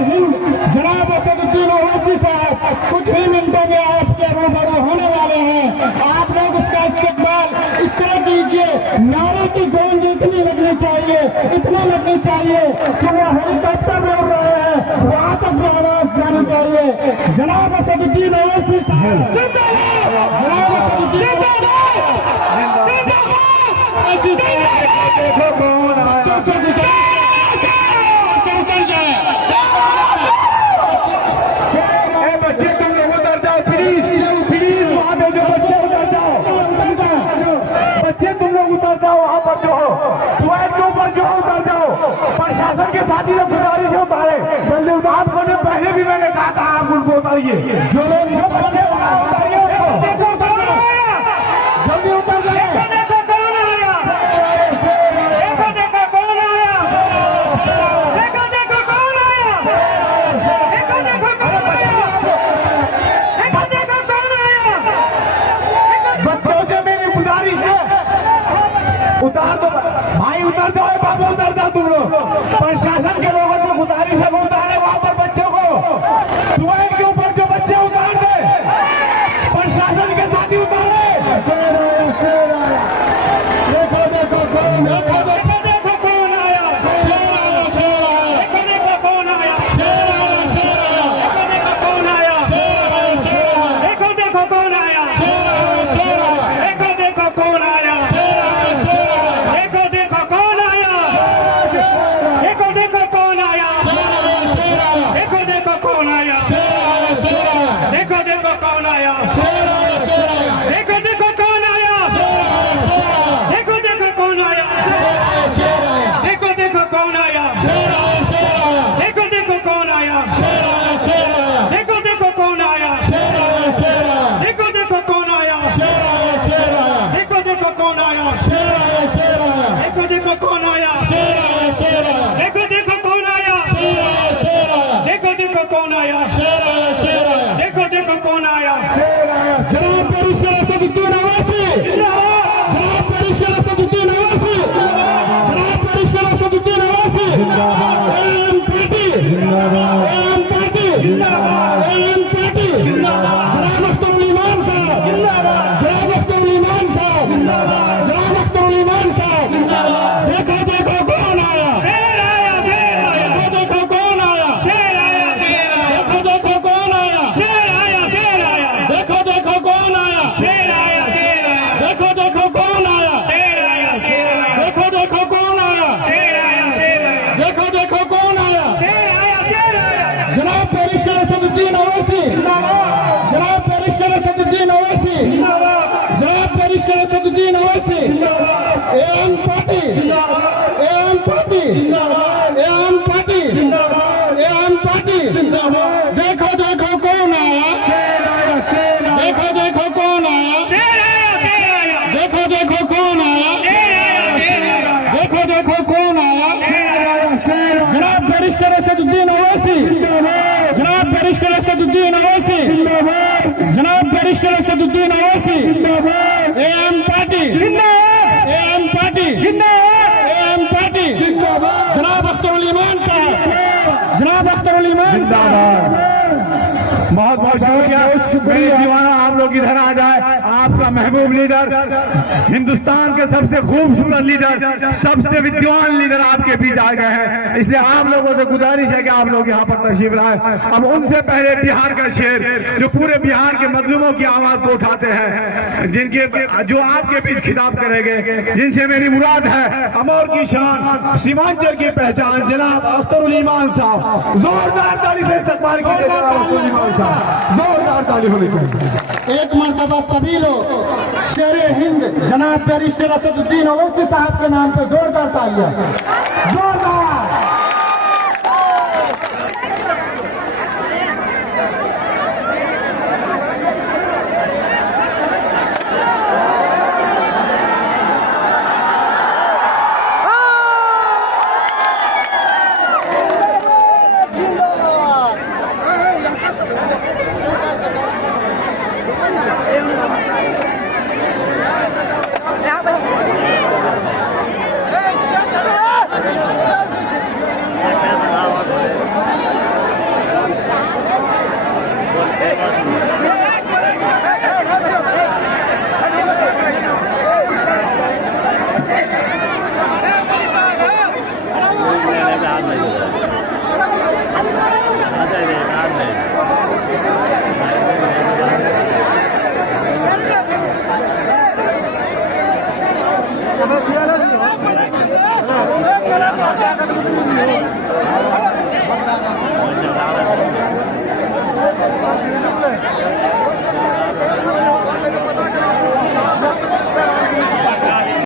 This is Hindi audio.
हिंद जनाब असदुद्दीन ओवैसी साहब कुछ ही मिनटों में आपके रूबरू होने वाले हैं। आप लोग उसका इस्तेमाल इस तरह कीजिए, नारे की गूंज इतनी लगनी चाहिए कि वो हेलीकॉप्टर में उड़ रहे हैं, वहां तक भी आवाज जानी चाहिए। जनाब असदुद्दीन ओवैसी साहब जनाब असदुद्दीन देखो कौन आया बच्चे, तुम लोग उतर जाओ प्लीज, वहां पे जो बच्चे उतर जाओ, बच्चे तुम लोग उतर जाओ, वहां पर जो हो फ्लैट के ऊपर जो उतर जाओ। प्रशासन के साथी लोग गुजारिश है उतारे, जल्दी उतार। आपको पहले भी मैंने कहा था आप उनको उतारिए, जो लोग जो बच्चे उतारिए जल्दी उतर जाए। उतार दो भाई, उतर जाओ बाबू, उतर जाओ तुम लोग। प्रशासन के लोगों को गुजारिश है उतारे वहां पर बच्चों को, फ्लाइट के ऊपर जो बच्चे उतार दे, प्रशासन के साथी उतारे। देखो देखो कौन आया, देखो देखो कौन आया, शेर आया, शेर आया, देखो कौन आया, शेर आया, शेर आया, देखो कौन आया, शेर आया, शेर आया, देखो देखो कौन आया, शेर आया, शेर आया, देखो देखो कौन आया, शेर आया, शेर आया, देखो देखो कौन आया, देखो देखो कौन आया, शेर आया, देखो देखो कौन आया, शेर आया, शेर आया, देखो देखो कौन आया, शेर आया, शेर आया, देखो देखो कौन आया, देखो देखो कौन आया, शेर आया, देखो देखो कौन आया, शेर आया, शेर आया, देखो देखो कौन आया, शेर आया, शेर आया, देखो देखो कौन आया, शेर आया, शेर आया, देखो देखो कौन आया, शेर आया, शेर आया, देखो देखो कौन आया, शेर आया, शेर आया, देखो देखो कौन आया, शेर आया, शेर आया, देखो देखो कौन आया, शेर आया, शेर आया, देखो देखो कौन आया, शेर आया, शेर आया, देखो देखो कौन आया, शेर आया। जनाब बैरिस्टर असदुद्दीन ओवैसी जिंदाबाद, जनाब बैरिस्टर असदुद्दीन ओवैसी जिंदाबाद, जनाब बैरिस्टर असदुद्दीन ओवैसी जिंदाबाद, एम पार्टी जिंदाबाद, एम पार्टी जिंदाबाद, एम पार्टी जिंदाबाद, जनाब अख्तरुल ईमान साहब जिंदाबाद, जनाब अख्तरुल ईमान साहब जिंदाबाद, जनाब अख्तरुल ईमान साहब जिंदाबाद। देखो देखो कौन आया, शेर आया, शेर आया, देखो देखो कौन आया, शेर आया, शेर आया, देखो देखो कौन आया, शेर आया, शेर आया, देखो देखो कौन आया, शेर आया, शेर आया, देखो देखो कौन आया, शेर आया, शेर आया, देखो देखो कौन आया, शेर आया, शेर आया, देखो देखो कौन आया, शेर आया, शेर आया। जनाब बैरिस्टर असदुद्दीन ओवैसी जिंदाबाद, जनाब बैरिस्टर असदुद्दीन ओवैसी जिंदाबाद, जनाब बैरिस्टर असदुद्दीन ओवैसी जिंदाबाद, एम पार्टी जिंदाबाद, एम पार्टी जिंदाबाद, एम पार्टी जिंदाबाद, एम पार्टी जिंदाबाद। देखो देखो कौन आया, शेर आया, शेर आया, देखो देखो कौन आया, शेर आया, शेर आया, देखो देखो कौन आया, शेर आया, शेर आया, देखो देखो कौन आया, शेर आया, शेर आया। जनाब बैरिस्टर असदुद्दीन ओवैसी जिंदाबाद, जनाब बैरिस्टर असदुद्दीन ओवैसी जिंदाबाद, जनाब बैरिस्टर असदुद्दीन ओवैसी जिंदाबाद, एम पार्टी जिंदाबाद, एम पार्टी जिंदाबाद, एम पार्टी जिंदाबाद, जनाब अख्तरुल ईमान साहब, जनाब अख्तरुल ईमान जिंदाबाद। बहुत बहुत शुक्रिया, मेरी दीवाना आप लोग इधर आ जाए। आपका महबूब लीडर, हिंदुस्तान के सबसे खूबसूरत लीडर, सबसे विद्वान लीडर आपके बीच आ गए हैं, इसलिए आप लोगों से गुजारिश है कि आप लोग यहाँ पर तशरीफ लाए। अब उनसे पहले बिहार का शेर जो पूरे बिहार के मजलूमों की आवाज को उठाते हैं, जिनके जो आपके बीच खिताब करेंगे, जिनसे मेरी मुराद है अमर की शान, सीमांचल की पहचान, जनाब अख्तरुल ईमान साहब। जोरदार ताली से इस्तकबाल कीजिए जनाब अख्तरुल ईमान साहब, जोरदार ताली होनी चाहिए। एक मरतबा सभी लोग शेर हिंद जनाब बैरिस्टर असदुद्दीन ओवैसी साहब के नाम पे जोरदार तालियां, जोरदार